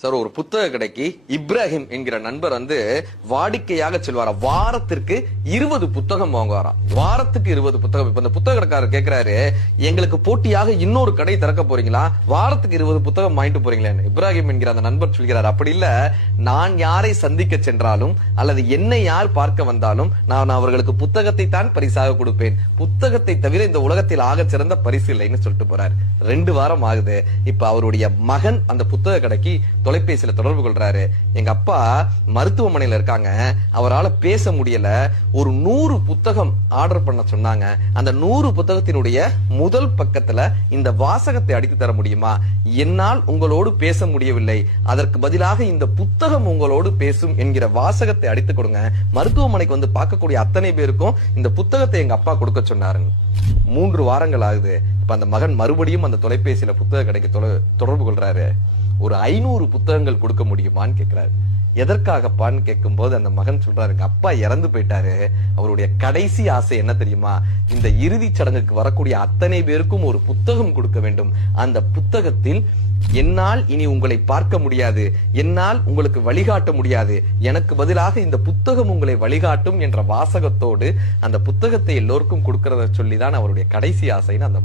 Sir, ஒரு புத்தக கடைக்கு இப்ராஹிம் என்கிற நண்பர் வாடிக்கையாக செல்வாரா. வாரத்திற்கு 20 புத்தகம் வாங்குவாராம். வாரத்துக்கு 20 புத்தகம். இப்ப இந்த புத்தக கடைக்காரர் கேட்கிறாரு, எங்களுக்கு போட்டியாக இன்னொரு கடை திறக்க போறீங்களா, வாரத்துக்கு 20 புத்தகம் வாங்கிட்டு போறீங்களா? இப்ராஹிம் என்கிற அந்த நண்பர் சொல்கிறார், அப்படி இல்ல, நான் யாரை சந்திக்க சென்றாலும் அல்லது என்னை யார் பார்க்க வந்தாலும் நான் அவர்களுக்கு புத்தகத்தை தான் பரிசாக கொடுப்பேன். புத்தகத்தை தவிர இந்த உலகத்தில் ஆக சிறந்த பரிசு இல்லைன்னு சொல்லிட்டு போறாரு. 2 வாரம் ஆகுது. இப்ப அவருடைய மகன் அந்த புத்தக கடைக்கு தொலைபேசியில தொடர்பு கொள்றாரு. எங்க அப்பா மருத்துவமனையில இருக்காங்க, அவரால் பேச முடியல, ஒரு 100 புத்தகம் ஆர்டர் பண்ண சொன்னாங்க. அந்த 100 புத்தகத்தினுடைய முதல் பக்கத்துல இந்த வாசகத்தை அடித்து தர முடியுமா? என்னால் உங்களோடு பேச முடியவில்லை, அதற்கு பதிலாக இந்த புத்தகம் உங்களோடு பேசும் என்கிற வாசகத்தை அடித்து கொடுங்க. மருத்துவமனைக்கு பார்க்கக்கூடிய அத்தனை பேருக்கும் இந்த புத்தகத்தை எங்க அப்பா கொடுக்க சொன்னாரு. 3 வாரங்கள் ஆகுது. இப்ப அந்த மகன் மறுபடியும் அந்த தொலைபேசியில புத்தக கடைக்கு தொடர்பு கொள்றாரு. ஒரு 500 புத்தகங்கள் கொடுக்க முடியுமான்னு கேட்கிறாரு. எதற்காகப்பான்னு கேட்கும் போது அந்த மகன் சொல்றாரு, அப்பா இறந்து போயிட்டாரு, அவருடைய கடைசி ஆசை என்ன தெரியுமா, இந்த இறுதி சடங்குக்கு வரக்கூடிய அத்தனை பேருக்கும் ஒரு புத்தகம் கொடுக்க வேண்டும். அந்த புத்தகத்தில் என்னால் இனி உங்களை பார்க்க முடியாது, என்னால் உங்களுக்கு வழிகாட்ட முடியாது, எனக்கு பதிலாக இந்த புத்தகம் உங்களை வழிகாட்டும் என்ற வாசகத்தோடு அந்த புத்தகத்தை எல்லோருக்கும் கொடுக்கறத சொல்லிதான் அவருடைய கடைசி ஆசைன்னு அந்த